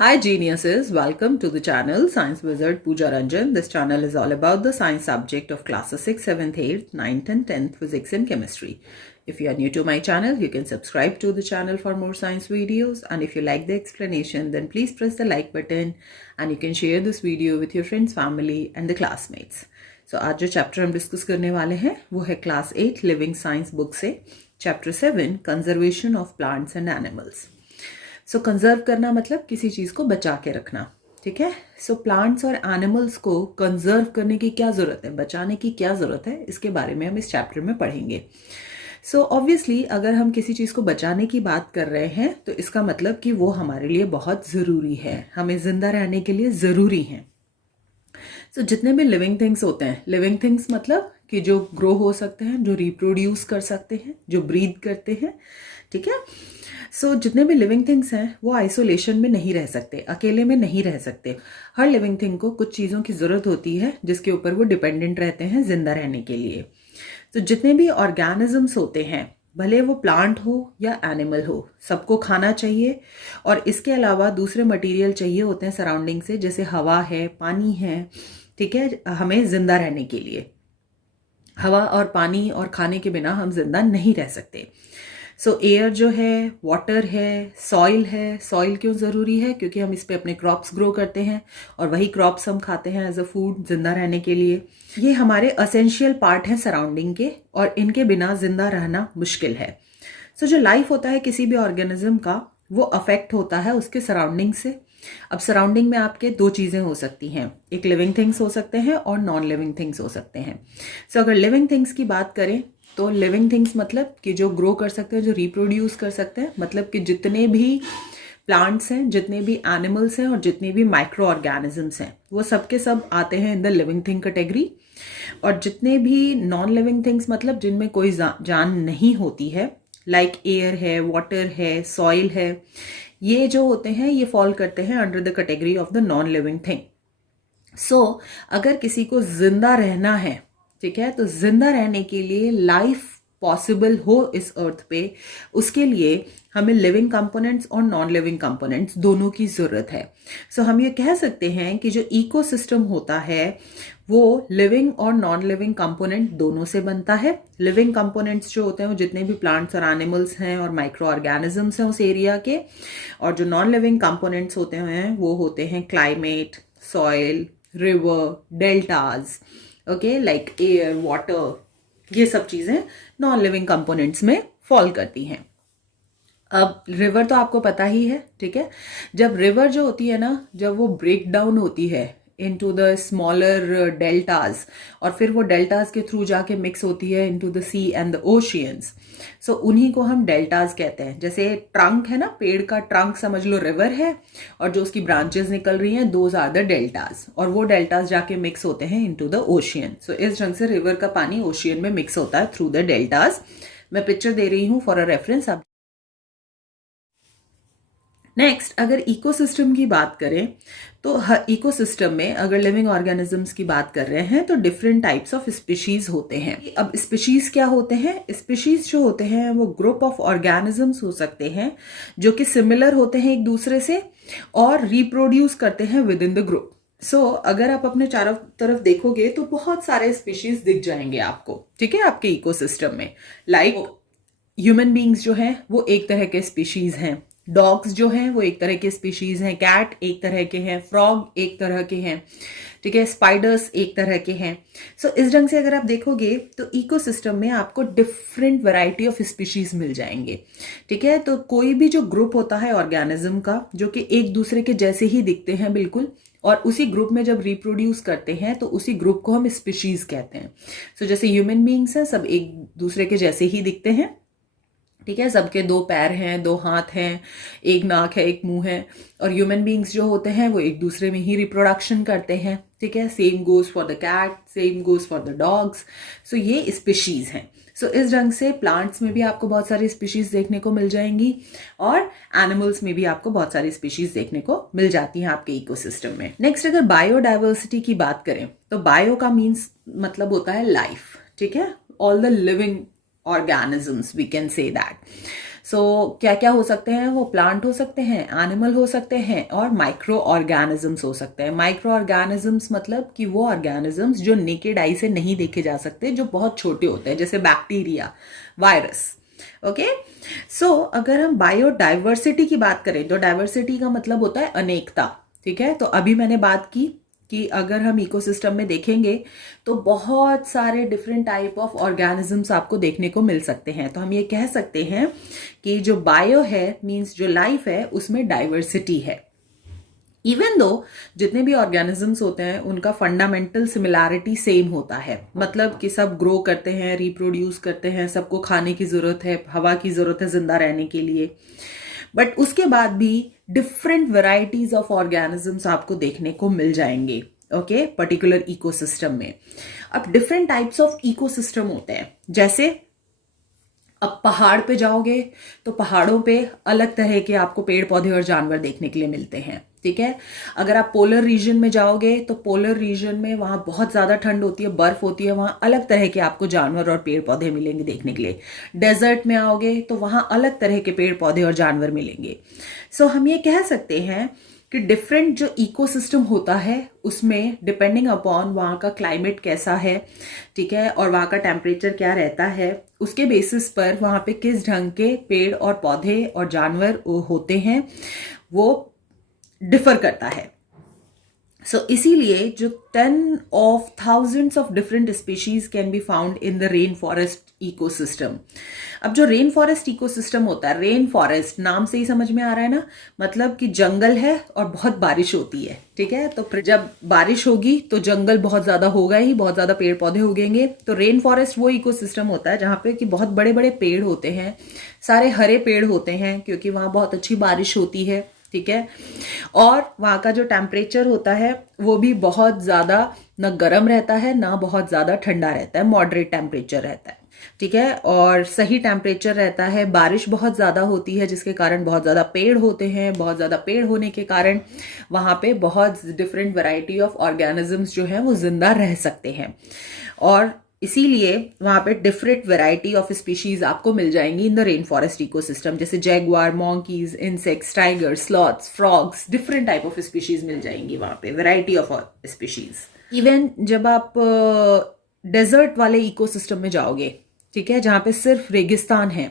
Hi geniuses, welcome to the channel Science Wizard Pooja Ranjan. This channel is all about the science subject of classes 6, 7th, 8th, 9th and 10th physics and chemistry. If you are new to my channel, you can subscribe to the channel for more science videos, and if you like the explanation then please press the like button and you can share this video with your friends, family and the classmates. So आज जो chapter हम discuss करने वाले हैं वो है class 8 living science book से chapter 7 conservation of plants and animals. So conserve करना मतलब किसी चीज़ को बचा के रखना. ठीक है. सो प्लांट्स और एनिमल्स को कंजर्व करने की क्या ज़रूरत है, बचाने की क्या ज़रूरत है, इसके बारे में हम इस चैप्टर में पढ़ेंगे. सो ऑब्वियसली अगर हम किसी चीज़ को बचाने की बात कर रहे हैं तो इसका मतलब कि वो हमारे लिए बहुत ज़रूरी है, हमें ज़िंदा रहने के लिए ज़रूरी है. सो जितने भी लिविंग थिंग्स होते हैं, लिविंग थिंग्स मतलब कि जो ग्रो हो सकते हैं, जो रिप्रोड्यूस कर सकते हैं, जो ब्रीथ करते हैं. ठीक है. सो जितने भी लिविंग थिंग्स हैं वो आइसोलेशन में नहीं रह सकते, अकेले में नहीं रह सकते. हर लिविंग थिंग को कुछ चीज़ों की ज़रूरत होती है जिसके ऊपर वो डिपेंडेंट रहते हैं जिंदा रहने के लिए. तो जितने भी ऑर्गेनिजम्स होते हैं, भले वो प्लांट हो या एनिमल हो, सबको खाना चाहिए और इसके अलावा दूसरे मटेरियल चाहिए होते हैं सराउंडिंग से, जैसे हवा है, पानी है. ठीक है. हमें जिंदा रहने के लिए हवा और पानी और खाने के बिना हम जिंदा नहीं रह सकते. सो एयर जो है, वाटर है, सॉइल है. सॉइल क्यों ज़रूरी है? क्योंकि हम इस पे अपने क्रॉप्स ग्रो करते हैं और वही क्रॉप्स हम खाते हैं एज अ फूड जिंदा रहने के लिए. ये हमारे असेंशियल पार्ट हैं सराउंडिंग के और इनके बिना जिंदा रहना मुश्किल है. सो जो लाइफ होता है किसी भी ऑर्गेनिज्म का वो अफेक्ट होता है उसके सराउंडिंग से. अब सराउंडिंग में आपके दो चीज़ें हो सकती हैं, एक लिविंग थिंग्स हो सकते हैं और नॉन लिविंग थिंग्स हो सकते हैं. सो अगर लिविंग थिंग्स की बात करें तो लिविंग थिंग्स मतलब कि जो ग्रो कर सकते हैं, जो रिप्रोड्यूस कर सकते हैं, मतलब कि जितने भी प्लांट्स हैं, जितने भी एनिमल्स हैं और जितने भी माइक्रो ऑर्गेनिजम्स हैं वो सब के सब आते हैं in the living thing category. और जितने भी नॉन लिविंग थिंग्स मतलब जिनमें कोई जान नहीं होती है, लाइक एयर है, वाटर है, सॉइल है, ये जो होते हैं ये फॉल करते हैं under the category of the non living thing. So अगर किसी को जिंदा रहना है, ठीक है, तो जिंदा रहने के लिए लाइफ पॉसिबल हो इस अर्थ पे, उसके लिए हमें लिविंग कंपोनेंट्स और नॉन लिविंग कंपोनेंट्स दोनों की ज़रूरत है. सो हम ये कह सकते हैं कि जो इकोसिस्टम होता है वो लिविंग और नॉन लिविंग कंपोनेंट दोनों से बनता है. लिविंग कंपोनेंट्स जो होते हैं वो जितने भी प्लांट्स और एनिमल्स हैं और माइक्रो ऑर्गेनिजम्स हैं उस एरिया के, और जो नॉन लिविंग कंपोनेंट्स होते हैं वो होते हैं climate, soil, river, deltas. Okay, like air, water, ये सब चीज़ें नॉन लिविंग कंपोनेंट्स में फॉल करती हैं. अब रिवर तो आपको पता ही है. ठीक है. जब रिवर जो होती है ना, जब वो ब्रेक डाउन होती है इनटू द स्मॉलर डेल्टाज और फिर वो डेल्टाज के थ्रू जाके मिक्स होती है into the sea and the oceans. So उन्हीं को हम डेल्टाज कहते हैं. जैसे ट्रंक है ना, पेड़ का ट्रंक समझ लो रिवर है और जो उसकी ब्रांचेस निकल रही हैं दोज आर द डेल्टाज, और वो डेल्टाज जाके मिक्स होते हैं इनटू द ओशियन. सो इस ढंग से रिवर का पानी ओशियन में मिक्स होता है थ्रू द डेल्टाज. मैं पिक्चर दे रही हूँ फॉर अ रेफरेंस. आप नेक्स्ट अगर इकोसिस्टम की बात करें तो इकोसिस्टम में अगर लिविंग ऑर्गेनिजम्स की बात कर रहे हैं तो डिफरेंट टाइप्स ऑफ स्पीशीज होते हैं. अब स्पीशीज क्या होते हैं? स्पीशीज जो होते हैं वो ग्रुप ऑफ ऑर्गेनिजम्स हो सकते हैं जो कि सिमिलर होते हैं एक दूसरे से और रिप्रोड्यूस करते हैं विद इन द ग्रुप. सो अगर आप अपने चारों तरफ देखोगे तो बहुत सारे स्पीशीज दिख जाएंगे आपको. ठीक है, आपके इकोसिस्टम में. लाइक ह्यूमन बींग्स जो हैं वो एक तरह के स्पीशीज हैं, डॉग्स जो हैं वो एक तरह के स्पीशीज हैं, कैट एक तरह के हैं, फ्रॉग एक तरह के हैं. ठीक है, स्पाइडर्स एक तरह के हैं. सो इस ढंग से अगर आप देखोगे तो इकोसिस्टम में आपको डिफरेंट वैरायटी ऑफ स्पीशीज मिल जाएंगे. ठीक है, तो कोई भी जो ग्रुप होता है ऑर्गेनिज्म का जो कि एक दूसरे के जैसे ही दिखते हैं बिल्कुल, और उसी ग्रुप में जब रिप्रोड्यूस करते हैं तो उसी ग्रुप को हम स्पीशीज कहते हैं. सो जैसे ह्यूमन बींग्स हैं, सब एक दूसरे के जैसे ही दिखते हैं. ठीक है, सबके दो पैर हैं, दो हाथ हैं, एक नाक है, एक मुंह है, और ह्यूमन बींग्स जो होते हैं वो एक दूसरे में ही रिप्रोडक्शन करते हैं. ठीक है, same goes for the cat, same goes for the dogs. So ये स्पीशीज हैं. सो इस ढंग से प्लांट्स में भी आपको बहुत सारी स्पीशीज देखने को मिल जाएंगी और एनिमल्स में भी आपको बहुत सारी स्पीशीज देखने को मिल जाती हैं आपके इकोसिस्टम में. नेक्स्ट अगर बायोडाइवर्सिटी की बात करें तो बायो का मीन्स मतलब होता है लाइफ. ठीक है, all the living organisms we can say that. सो क्या क्या हो सकते हैं, वो प्लांट हो सकते हैं, एनिमल हो सकते हैं और माइक्रो ऑर्गेनिजम्स हो सकते हैं। माइक्रो ऑर्गेनिजम्स मतलब कि वो ऑर्गेनिजम्स जो नेकेड आई से नहीं देखे जा सकते, जो बहुत छोटे होते हैं, जैसे बैक्टीरिया, वायरस। ओके, सो अगर हम बायोडाइवर्सिटी की बात करें, तो डाइवर्सिटी का मतलब होता है अनेकता। ठीक है, तो अभी मैंने बात की कि अगर हम इकोसिस्टम में देखेंगे तो बहुत सारे डिफरेंट टाइप ऑफ ऑर्गेनिजम्स आपको देखने को मिल सकते हैं। तो हम ये कह सकते हैं कि जो बायो है मीन्स जो लाइफ है उसमें डाइवर्सिटी है। इवन दो जितने भी ऑर्गेनिजम्स होते हैं उनका फंडामेंटल सिमिलैरिटी सेम होता है, मतलब कि सब ग्रो करते हैं, रिप्रोड्यूस करते हैं, सबको खाने की जरूरत है, हवा की जरूरत है जिंदा रहने के लिए। बट उसके बाद भी डिफरेंट वेराइटीज ऑफ ऑर्गेनिजम्स आपको देखने को मिल जाएंगे। ओके, पर्टिकुलर इकोसिस्टम में। अब डिफरेंट टाइप्स ऑफ इकोसिस्टम होते हैं, जैसे अब पहाड़ पे जाओगे तो पहाड़ों पे अलग तरह के आपको पेड़ पौधे और जानवर देखने के लिए मिलते हैं। ठीक है, अगर आप पोलर रीजन में जाओगे तो पोलर रीजन में वहां बहुत ज्यादा ठंड होती है, बर्फ होती है, वहां अलग तरह के आपको जानवर और पेड़ पौधे मिलेंगे देखने के लिए। डेजर्ट में आओगे तो वहां अलग तरह के पेड़ पौधे और जानवर मिलेंगे। सो हम ये कह सकते हैं कि डिफरेंट जो इकोसिस्टम होता है उसमें डिपेंडिंग अपॉन वहाँ का क्लाइमेट कैसा है, ठीक है, और वहाँ का टेम्परेचर क्या रहता है, उसके बेसिस पर वहाँ पे किस ढंग के पेड़ और पौधे और जानवर होते हैं वो डिफर करता है। सो इसीलिए जो 10 of thousands of different species can be found in the rain forest ecosystem. अब जो रेन फॉरेस्ट इकोसिस्टम होता है, रेन फॉरेस्ट नाम से ही समझ में आ रहा है ना, मतलब कि जंगल है और बहुत बारिश होती है। ठीक है, तो फिर जब बारिश होगी तो जंगल बहुत ज्यादा होगा ही, बहुत ज्यादा पेड़ पौधे उगेंगे। तो रेन फॉरेस्ट वो इकोसिस्टम होता है जहाँ पे कि बहुत बड़े बड़े पेड़ होते हैं, सारे हरे पेड़ होते हैं क्योंकि वहां बहुत अच्छी बारिश होती है। ठीक है, और वहाँ का जो टेम्परेचर होता है वो भी बहुत ज़्यादा ना गर्म रहता है ना बहुत ज़्यादा ठंडा रहता है, मॉडरेट टेम्परेचर रहता है। ठीक है, और सही टेम्परेचर रहता है। बारिश बहुत ज़्यादा होती है जिसके कारण बहुत ज़्यादा पेड़ होते हैं, बहुत ज़्यादा पेड़ होने के कारण वहाँ पे बहुत डिफरेंट वैरायटी ऑफ ऑर्गेनिजम्स जो हैं वो जिंदा रह सकते हैं, और इसीलिए वहां पे डिफरेंट वेराइटी ऑफ स्पीशीज आपको मिल जाएंगी in the rain forest ecosystem, जैसे jaguar, monkeys, insects, tiger, sloths, frogs, different type of species मिल जाएंगी वहां पे, वेराइटी ऑफ स्पीशीज। इवन जब आप डेजर्ट वाले इकोसिस्टम में जाओगे, ठीक है, जहां पे सिर्फ रेगिस्तान है,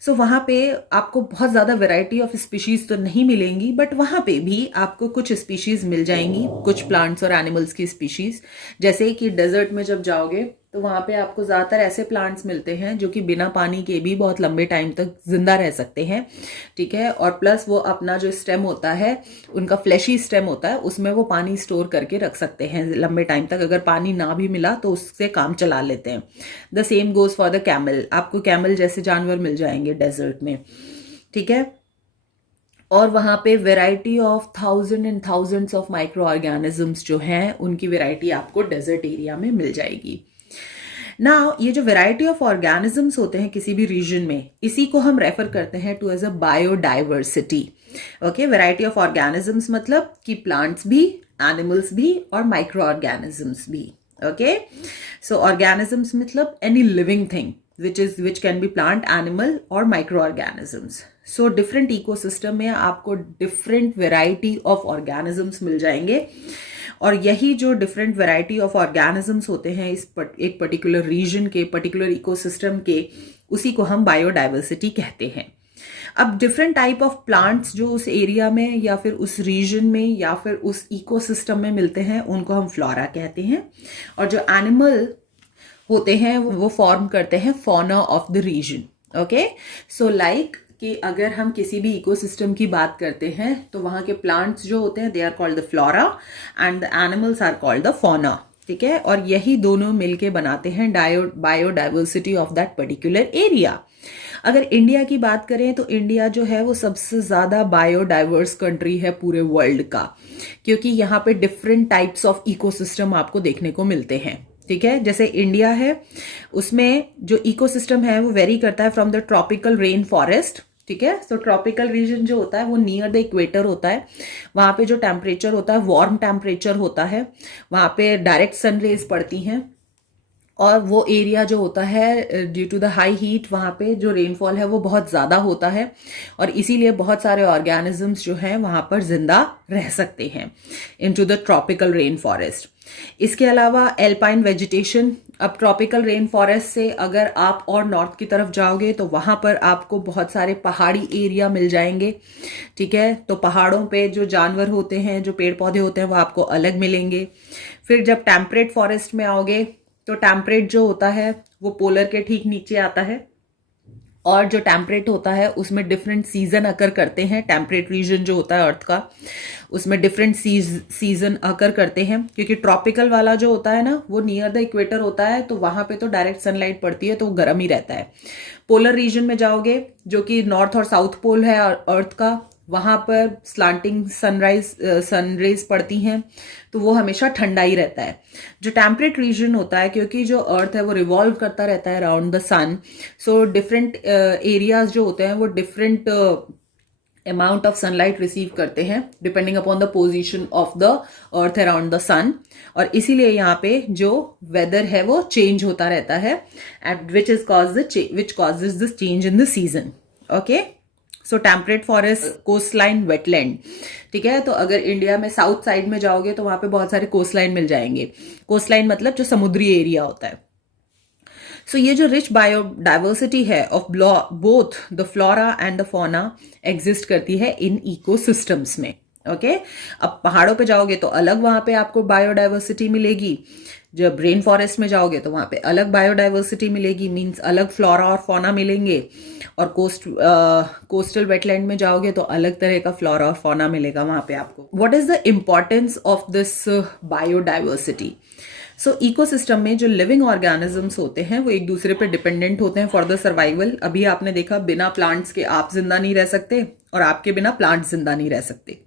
सो वहां पे आपको बहुत ज्यादा वैरायटी ऑफ स्पीशीज तो नहीं मिलेंगी, बट वहां पे भी आपको कुछ स्पीशीज मिल जाएंगी, कुछ प्लांट्स और एनिमल्स की स्पीशीज। जैसे कि डेजर्ट में जब जाओगे तो वहां पे आपको ज्यादातर ऐसे प्लांट्स मिलते हैं जो कि बिना पानी के भी बहुत लंबे टाइम तक जिंदा रह सकते हैं। ठीक है, और प्लस वो अपना जो स्टेम होता है, उनका फ्लैशी स्टेम होता है, उसमें वो पानी स्टोर करके रख सकते हैं लंबे टाइम तक। अगर पानी ना भी मिला तो उससे काम चला लेते हैं। The same goes for the camel, आपको कैमल जैसे जानवर मिल जाएंगे डेजर्ट में। ठीक है, और वहां पे variety of thousands of micro organisms जो हैं उनकी वेराइटी आपको डेजर्ट एरिया में मिल जाएगी। नाउ ये जो वेराइटी ऑफ ऑर्गेनिजम्स होते हैं किसी भी रीजन में, इसी को हम रेफर करते हैं to as a biodiversity. Okay, variety of organisms मतलब कि प्लांट्स भी, एनिमल्स भी और माइक्रो ऑर्गेनिजम्स भी। ओके, सो ऑर्गेनिजम्स मतलब any living thing which can be plant, animal or microorganisms. So different ecosystem में आपको different variety of organisms मिल जाएंगे, और यही जो different variety of organisms होते हैं एक particular region के, particular ecosystem के, उसी को हम biodiversity कहते हैं। अब डिफरेंट टाइप ऑफ प्लांट्स जो उस एरिया में या फिर उस रीजन में या फिर उस इकोसिस्टम में मिलते हैं उनको हम फ्लोरा कहते हैं, और जो एनिमल होते हैं वो फॉर्म करते हैं fauna of the region. Okay, so like कि अगर हम किसी भी इकोसिस्टम की बात करते हैं तो वहां के प्लांट्स जो होते हैं they are called the flora and the animals are called the fauna. ठीक है, और यही दोनों मिलके बनाते हैं biodiversity of that particular area. अगर इंडिया की बात करें तो इंडिया जो है वो सबसे ज्यादा बायोडाइवर्स कंट्री है पूरे वर्ल्ड का, क्योंकि यहाँ पे डिफरेंट टाइप्स ऑफ इकोसिस्टम आपको देखने को मिलते हैं। ठीक है, जैसे इंडिया है उसमें जो इकोसिस्टम है वो वेरी करता है from the tropical rain forest. ठीक है, सो ट्रॉपिकल रीजन जो होता है वो नियर द इक्वेटर होता है, वहां पे जो टेम्परेचर होता है वार्म टेम्परेचर होता है, वहां पे डायरेक्ट सन रेज पड़ती हैं, और वो एरिया जो होता है due to the high heat वहाँ पे जो रेनफॉल है वो बहुत ज़्यादा होता है और इसीलिए बहुत सारे ऑर्गेनिजम्स जो हैं वहाँ पर जिंदा रह सकते हैं into the tropical rain forest. इसके अलावा एल्पाइन वेजिटेशन, अब ट्रॉपिकल रेन फॉरेस्ट से अगर आप और नॉर्थ की तरफ जाओगे तो वहाँ पर आपको बहुत सारे पहाड़ी एरिया मिल जाएंगे, ठीक है। तो पहाड़ों पे जो जानवर होते हैं, जो पेड़ पौधे होते हैं वो आपको अलग मिलेंगे। फिर जब टेम्परेट फॉरेस्ट में आओगे तो टेम्परेट जो होता है वो पोलर के ठीक नीचे आता है और जो टेम्परेट होता है उसमें डिफरेंट सीजन अकर करते हैं। टेम्परेट रीजन जो होता है अर्थ का उसमें डिफरेंट सीजन अकर करते हैं, क्योंकि ट्रॉपिकल वाला जो होता है ना वो नियर द इक्वेटर होता है, तो वहां पे तो डायरेक्ट सनलाइट पड़ती है तो वो गर्म ही रहता है। पोलर रीजन में जाओगे जो कि नॉर्थ और साउथ पोल है अर्थ का, वहां पर स्लांटिंग सनरेज पड़ती हैं तो वो हमेशा ठंडा ही रहता है। जो टेम्परेट रीजन होता है, क्योंकि जो अर्थ है वो रिवॉल्व करता रहता है around the sun, so different areas जो होते हैं वो different amount of sunlight receive करते हैं depending upon the position of the earth around the sun, और इसीलिए यहाँ पे जो वेदर है वो चेंज होता रहता है and which causes the change in the season. Okay, so temperate forest, coast line, wetland, ठीक है। तो अगर इंडिया में साउथ साइड में जाओगे तो वहां पे बहुत सारे कोस्ट लाइन मिल जाएंगे। कोस्ट लाइन मतलब जो समुद्री एरिया होता है। सो ये जो रिच बायोडाइवर्सिटी है of both the flora and the fauna exist करती है इन इकोसिस्टम्स में। ओके, अब पहाड़ों पे जाओगे तो अलग वहां पे आपको बायोडाइवर्सिटी मिलेगी, जब रेन फॉरेस्ट में जाओगे तो वहां पे अलग बायोडाइवर्सिटी मिलेगी, मींस अलग फ्लोरा और फौना मिलेंगे, और कोस्टल वेटलैंड में जाओगे तो अलग तरह का फ्लोरा और फौना मिलेगा वहां पे आपको। What is the importance of this biodiversity? So ecosystem में जो लिविंग ऑर्गेनिजम्स होते हैं वो एक दूसरे पे डिपेंडेंट होते हैं फॉर द सर्वाइवल। अभी आपने देखा बिना प्लांट्स के आप जिंदा नहीं रह सकते और आपके बिना प्लांट्स जिंदा नहीं रह सकते।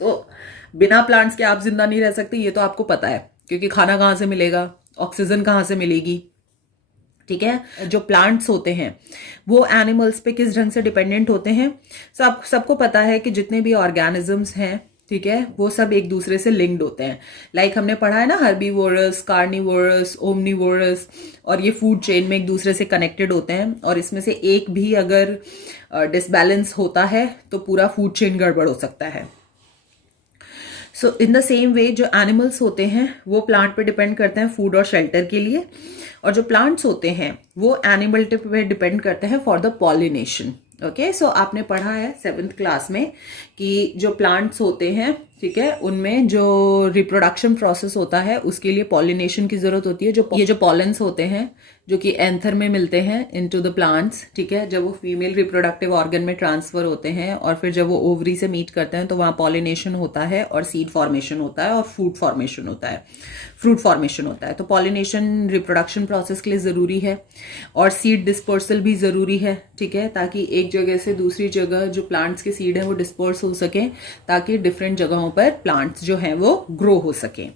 तो बिना प्लांट्स के आप जिंदा नहीं रह सकते ये तो आपको पता है, क्योंकि खाना कहाँ से मिलेगा, ऑक्सीजन कहाँ से मिलेगी, ठीक है। जो प्लांट्स होते हैं वो एनिमल्स पे किस ढंग से डिपेंडेंट होते हैं, सबको पता है कि जितने भी ऑर्गेनिजम्स हैं, ठीक है, वो सब एक दूसरे से लिंक्ड होते हैं। लाइक हमने पढ़ा है ना, हर्बीवोरस, कार्निवोरस, ओमनीवोरस, और ये फूड चेन में एक दूसरे से कनेक्टेड होते हैं, और इसमें से एक भी अगर डिसबैलेंस होता है तो पूरा फूड चेन गड़बड़ हो सकता है। सो इन द सेम वे जो एनिमल्स होते हैं वो प्लांट पे डिपेंड करते हैं फूड और शेल्टर के लिए, और जो प्लांट्स होते हैं वो एनिमल पे डिपेंड करते हैं फॉर द पॉलिनेशन। ओके, सो आपने पढ़ा है 7th क्लास में कि जो प्लांट्स होते हैं, ठीक है, उनमें जो रिप्रोडक्शन प्रोसेस होता है उसके लिए पॉलिनेशन की जरूरत होती है। ये जो पॉलेंस होते हैं जो कि एंथर में मिलते हैं इनटू द प्लांट्स, ठीक है, जब वो फीमेल रिप्रोडक्टिव ऑर्गन में ट्रांसफर होते हैं और फिर जब वो ओवरी से मीट करते हैं तो वहाँ पॉलिनेशन होता है और सीड फॉर्मेशन होता है और फ्रूट फॉर्मेशन होता है। तो पॉलिनेशन रिप्रोडक्शन प्रोसेस के लिए ज़रूरी है, और सीड डिस्पर्सल भी ज़रूरी है, ठीक है, ताकि एक जगह से दूसरी जगह जो प्लांट्स के सीड है वो डिस्पर्स हो सकें, ताकि डिफरेंट जगहों पर प्लांट्स जो हैं वो ग्रो हो सकें।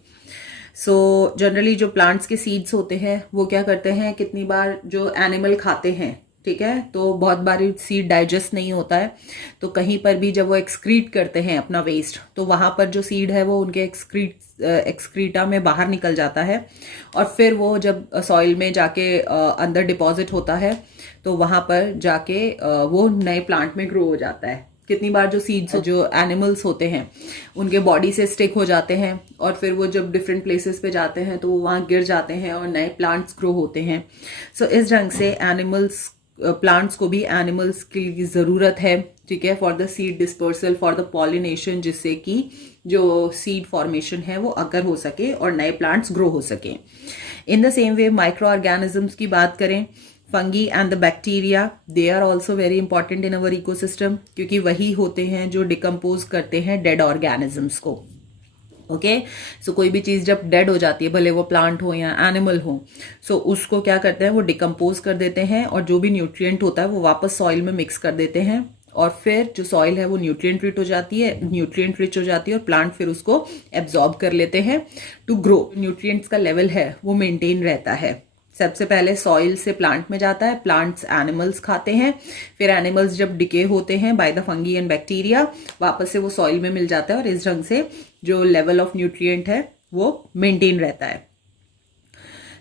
सो जनरली जो प्लांट्स के सीड्स होते हैं वो क्या करते हैं, कितनी बार जो एनिमल खाते हैं, ठीक है, तो बहुत बार सीड डाइजेस्ट नहीं होता है, तो कहीं पर भी जब वो एक्सक्रीट करते हैं अपना वेस्ट तो वहां पर जो सीड है वो उनके एक्सक्रीटा में बाहर निकल जाता है, और फिर वो जब सॉइल में जाके अंदर डिपॉजिट होता है तो वहां पर जाके वो नए प्लांट में ग्रो हो जाता है। कितनी बार जो सीड्स जो एनिमल्स होते हैं उनके बॉडी से स्टिक हो जाते हैं और फिर वो जब डिफरेंट प्लेसेस पे जाते हैं तो वो वहाँ गिर जाते हैं और नए प्लांट्स ग्रो होते हैं। सो इस ढंग से प्लांट्स को भी एनिमल्स की ज़रूरत है, ठीक है, for the seed dispersal, for the pollination, जिससे कि जो सीड फॉर्मेशन है वो अकर हो सके और नए प्लांट्स ग्रो हो सके। In the same way micro organisms की बात करें, fungi and the bacteria, they are also very important in our ecosystem, क्योंकि वही होते हैं जो डिकम्पोज करते हैं डेड ऑर्गेनिजम्स को। ओके, सो कोई भी चीज़ जब डेड हो जाती है, भले वो प्लांट हो या एनिमल हो, सो उसको क्या करते हैं, वो डिकम्पोज कर देते हैं और जो भी न्यूट्रिएंट होता है वो वापस सॉइल में मिक्स कर देते हैं, और फिर जो सॉइल है वो न्यूट्रिएंट रिच हो जाती है और प्लांट फिर उसको एब्जॉर्ब कर लेते हैं टू ग्रो। न्यूट्रिएंट्स का लेवल है वो मेंटेन रहता है। सबसे पहले सॉइल से प्लांट में जाता है, प्लांट्स एनिमल्स खाते हैं, फिर एनिमल्स जब डिके होते हैं by the fungi and bacteria वापस से वो सॉइल में मिल जाता है, और इस ढंग से जो लेवल ऑफ न्यूट्रिएंट है वो मेंटेन रहता है।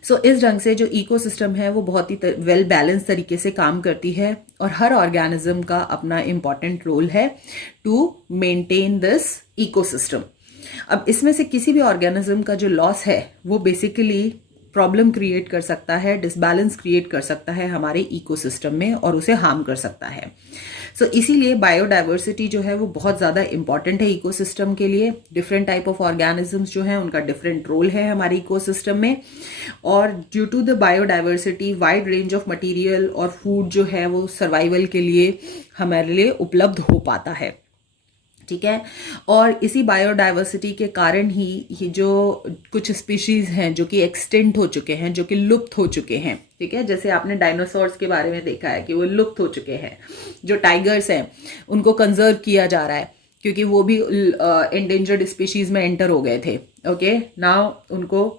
सो इस ढंग से जो इकोसिस्टम है वो बहुत ही वेल बैलेंस तरीके से काम करती है और हर ऑर्गेनिज्म का अपना इम्पॉर्टेंट रोल है टू मेंटेन दिस इकोसिस्टम। अब इसमें से किसी भी ऑर्गेनिज्म का जो लॉस है वो बेसिकली प्रॉब्लम क्रिएट कर सकता है, डिसबैलेंस क्रिएट कर सकता है हमारे इकोसिस्टम में और उसे हार्म कर सकता है। सो इसीलिए बायोडाइवर्सिटी जो है वो बहुत ज़्यादा इंपॉर्टेंट है इकोसिस्टम के लिए। डिफरेंट टाइप ऑफ ऑर्गेनिजम्स जो हैं उनका डिफरेंट रोल है हमारे इकोसिस्टम में, और due to the biodiversity wide range of material और फूड जो है वो सर्वाइवल के लिए हमारे लिए उपलब्ध हो पाता है। ठीक है, और इसी बायोडाइवर्सिटी के कारण ही ये जो कुछ स्पीशीज हैं जो कि एक्सटिंक्ट हो चुके हैं, जो कि लुप्त हो चुके हैं, ठीक है, जैसे आपने डायनासोर्स के बारे में देखा है कि वो लुप्त हो चुके हैं। जो टाइगर्स हैं उनको कंजर्व किया जा रहा है क्योंकि वो भी एंडेंजर्ड स्पीशीज में एंटर हो गए थे। ओके, नाउ उनको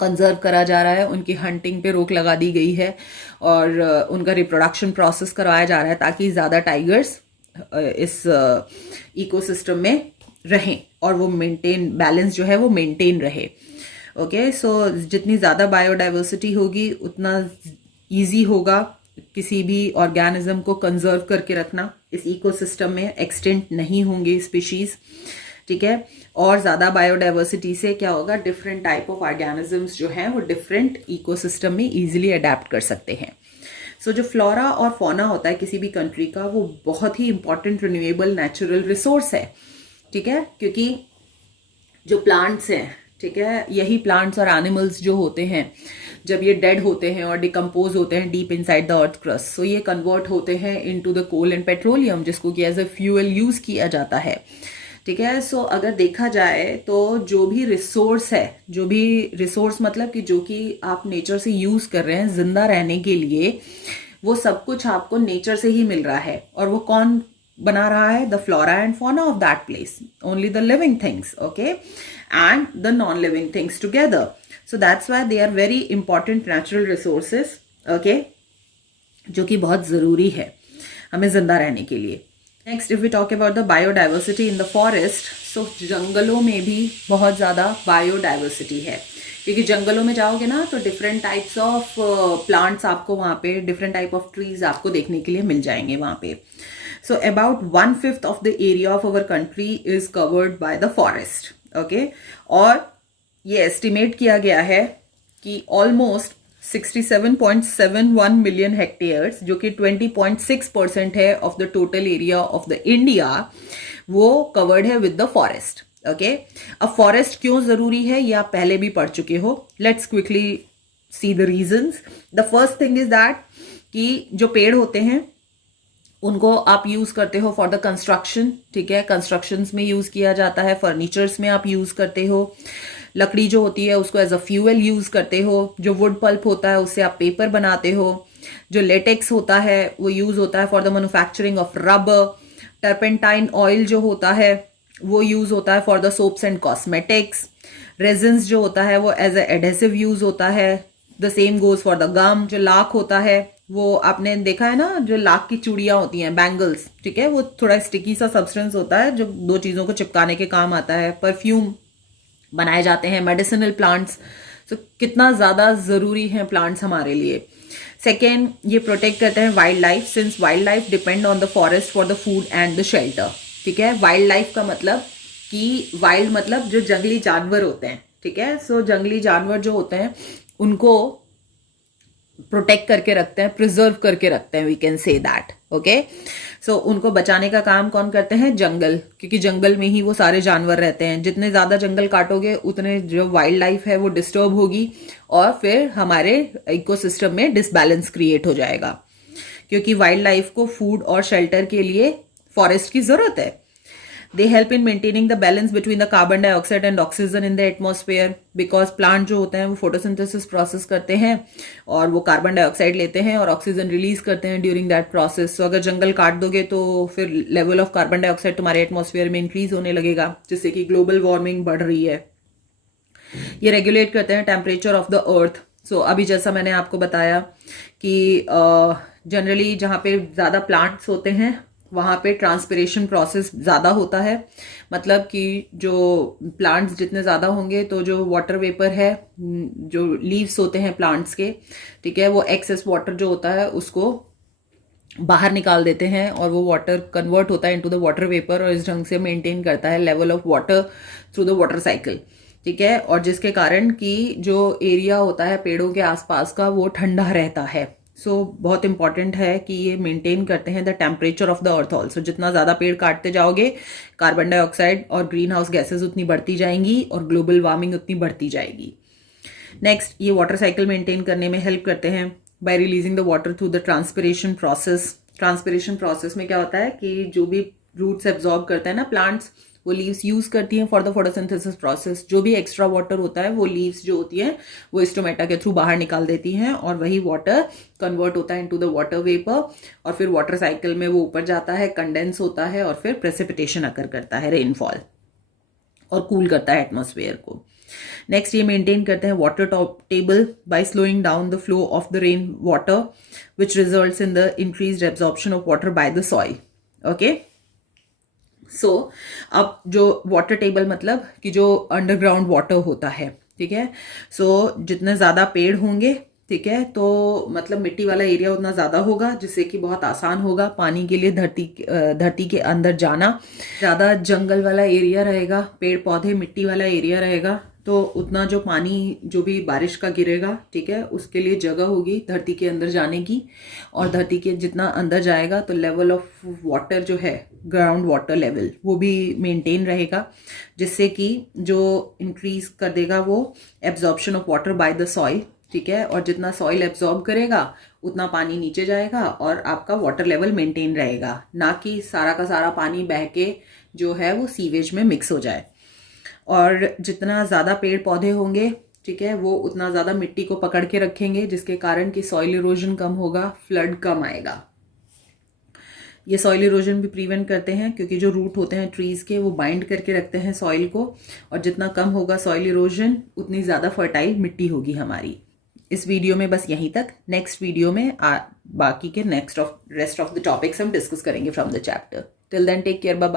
कंजर्व करा जा रहा है, उनकी हंटिंग पे रोक लगा दी गई है और उनका रिप्रोडक्शन प्रोसेस करवाया जा रहा है ताकि ज़्यादा टाइगर्स इस इकोसिस्टम में रहें और वो मेंटेन बैलेंस जो है वो मेंटेन रहे। ओके, सो जितनी ज़्यादा बायोडाइवर्सिटी होगी उतना इजी होगा किसी भी ऑर्गेनिज्म को कंजर्व करके रखना। इस इकोसिस्टम में एक्सटिंक्ट नहीं होंगे स्पीशीज, ठीक है, और ज़्यादा बायोडाइवर्सिटी से क्या होगा, डिफरेंट टाइप ऑफ ऑर्गेनिजम्स जो हैं वो डिफरेंट इकोसिस्टम में इजीली अडेप्ट कर सकते हैं। सो जो फ्लोरा और फौना होता है किसी भी कंट्री का वो बहुत ही इंपॉर्टेंट रिन्यूएबल नेचुरल रिसोर्स है, ठीक है, क्योंकि जो प्लांट्स हैं, ठीक है, यही प्लांट्स और एनिमल्स जो होते हैं जब ये डेड होते हैं और डिकम्पोज होते हैं deep inside the earth crust, so ये कन्वर्ट होते हैं into the coal and petroleum जिसको कि एज अ फ्यूल यूज किया जाता है। ठीक है, सो अगर देखा जाए तो जो भी रिसोर्स है, जो भी रिसोर्स मतलब कि जो कि आप नेचर से यूज कर रहे हैं जिंदा रहने के लिए, वो सब कुछ आपको नेचर से ही मिल रहा है। और वो कौन बना रहा है? The flora and fauna of that place, only the living things, okay, and the non living things together. So that's why they are very important natural resources, okay, जो कि बहुत जरूरी है हमें जिंदा रहने के लिए। Next, if we talk about the biodiversity in the forest, so जंगलों में भी बहुत ज़्यादा बायोडाइवर्सिटी है, क्योंकि जंगलों में जाओगे ना तो डिफरेंट टाइप्स ऑफ प्लांट्स आपको वहाँ पे, डिफरेंट टाइप ऑफ ट्रीज आपको देखने के लिए मिल जाएंगे वहाँ पे। So about 1/5 of the area of our country is covered by the forest, okay, और ये एस्टिमेट किया गया है कि ऑलमोस्ट 67.71 मिलियन हेक्टेयर्स, जो कि 20.6% है of the total area of the India, वो कवर्ड है विद द फॉरेस्ट। ओके, अब फॉरेस्ट क्यों जरूरी है ये आप पहले भी पढ़ चुके हो। Let's quickly see the reasons. The first thing is that कि जो पेड़ होते हैं उनको आप यूज करते हो फॉर द कंस्ट्रक्शन, ठीक है, कंस्ट्रक्शंस में यूज किया जाता है, फर्नीचर्स में आप यूज करते हो, लकड़ी जो होती है उसको एज अ फ्यूल यूज करते हो, जो वुड पल्प होता है उससे आप पेपर बनाते हो, जो लेटेक्स होता है वो यूज होता है for the manufacturing of rubber, turpentine oil जो होता है वो यूज होता है for the soaps and cosmetics, resins जो होता है वो एज ए एडहेसिव यूज होता है, the same goes for the gum. जो लाख होता है वो आपने देखा है ना, जो लाख की चूड़ियां होती हैं, बैंगल्स, ठीक है, वो थोड़ा स्टिकी सा सब्सटेंस होता है जो दो चीजों को चिपकाने के काम आता है। परफ्यूम बनाए जाते हैं, मेडिसिनल प्लांट्स, तो कितना ज्यादा जरूरी है प्लांट्स हमारे लिए। सेकेंड, ये प्रोटेक्ट करते हैं wild life, since wild life depend on the forest for the food and the shelter, ठीक है। वाइल्ड लाइफ का मतलब कि वाइल्ड मतलब जो जंगली जानवर होते हैं, ठीक है, सो जंगली जानवर जो होते हैं उनको प्रोटेक्ट करके रखते हैं, प्रिजर्व करके रखते हैं, we can say that, okay. So उनको बचाने का काम कौन करते हैं? जंगल, क्योंकि जंगल में ही वो सारे जानवर रहते हैं। जितने ज्यादा जंगल काटोगे उतने जो वाइल्ड लाइफ है वो डिस्टर्ब होगी और फिर हमारे इकोसिस्टम में डिसबैलेंस क्रिएट हो जाएगा, क्योंकि वाइल्ड लाइफ को फूड और शेल्टर के लिए फॉरेस्ट की जरूरत है। They help in maintaining the balance between the carbon dioxide and oxygen in the atmosphere, because plant जो होते हैं वो photosynthesis process करते हैं और वो कार्बन डाइऑक्साइड लेते हैं और ऑक्सीजन रिलीज करते हैं ड्यूरिंग दैट प्रोसेस। सो अगर जंगल काट दोगे तो फिर लेवल ऑफ कार्बन डाइऑक्साइड तुम्हारे एटमॉस्फेयर में इंक्रीज होने लगेगा, जिससे कि ग्लोबल वार्मिंग बढ़ रही है। ये रेगुलेट करते हैं टेम्परेचर ऑफ द अर्थ। सो अभी जैसा मैंने आपको बताया कि जनरली जहाँ पे ज्यादा प्लांट्स होते हैं वहाँ पे ट्रांसपिरेशन प्रोसेस ज़्यादा होता है, मतलब कि जो प्लांट्स जितने ज़्यादा होंगे तो जो वाटर वेपर है, जो लीव्स होते हैं प्लांट्स के, ठीक है, वो एक्सेस वाटर जो होता है उसको बाहर निकाल देते हैं और वो वाटर कन्वर्ट होता है इनटू द वाटर वेपर और इस ढंग से मेंटेन करता है level of water through the water cycle, ठीक है। और जिसके कारण कि जो एरिया होता है पेड़ों के आसपास का वो ठंडा रहता है। सो बहुत इंपॉर्टेंट है कि ये मेंटेन करते हैं the temperature of the earth also. जितना ज़्यादा पेड़ काटते जाओगे कार्बन डाइऑक्साइड और ग्रीन हाउस गैसेज उतनी बढ़ती जाएंगी और ग्लोबल वार्मिंग उतनी बढ़ती जाएगी। नेक्स्ट, ये वाटर साइकिल मेंटेन करने में हेल्प करते हैं bye releasing the water through the transpiration process. Transpiration process में क्या होता है कि जो भी रूट्स एब्जॉर्ब करते हैं ना प्लांट्स, वो लीव्स यूज करती हैं फॉर द फोटोसिंथेसिस प्रोसेस। जो भी एक्स्ट्रा वाटर होता है वो लीव्स जो होती हैं वो स्टोमेटा के थ्रू बाहर निकाल देती हैं और वही वाटर कन्वर्ट होता है इनटू द वाटर वेपर और फिर वाटर साइकिल में वो ऊपर जाता है, कंडेंस होता है और फिर प्रेसिपिटेशन अकर करता है, रेनफॉल, और कूल करता है एटमॉस्फेयर को। नेक्स्ट, ये मेंटेन करते हैं water top table by slowing down the flow of the rain water which results in the increased absorption of water by the soil. Okay, so अब जो वाटर टेबल मतलब कि जो अंडरग्राउंड वाटर होता है, ठीक है। सो जितने ज़्यादा पेड़ होंगे, ठीक है, तो मतलब मिट्टी वाला एरिया उतना ज़्यादा होगा जिससे कि बहुत आसान होगा पानी के लिए धरती के अंदर जाना। ज़्यादा जंगल वाला एरिया रहेगा, पेड़ पौधे मिट्टी वाला एरिया रहेगा, तो उतना जो पानी जो भी बारिश का गिरेगा, ठीक है, उसके लिए जगह होगी धरती के अंदर जाने की। और धरती के जितना अंदर जाएगा तो लेवल ऑफ वाटर जो है, ग्राउंड वाटर लेवल, वो भी मेंटेन रहेगा, जिससे कि जो इंक्रीज कर देगा वो absorption of water by the soil, ठीक है। और जितना सॉइल एब्जॉर्ब करेगा उतना पानी नीचे जाएगा और आपका वाटर लेवल मेंटेन रहेगा, ना कि सारा का सारा पानी बह के जो है वो सीवेज में मिक्स हो जाए। और जितना ज़्यादा पेड़ पौधे होंगे, ठीक है, वो उतना ज़्यादा मिट्टी को पकड़ के रखेंगे, जिसके कारण कि सॉइल इरोजन कम होगा, फ्लड कम आएगा। ये सॉइल इरोजन भी प्रिवेंट करते हैं क्योंकि जो रूट होते हैं ट्रीज के वो बाइंड करके रखते हैं सॉइल को, और जितना कम होगा सॉइल इरोजन उतनी ज़्यादा फर्टाइल मिट्टी होगी हमारी। इस वीडियो में बस यहीं तक। नेक्स्ट वीडियो में बाकी के रेस्ट ऑफ द टॉपिक्स हम डिस्कस करेंगे from the chapter. Till then take care, bye.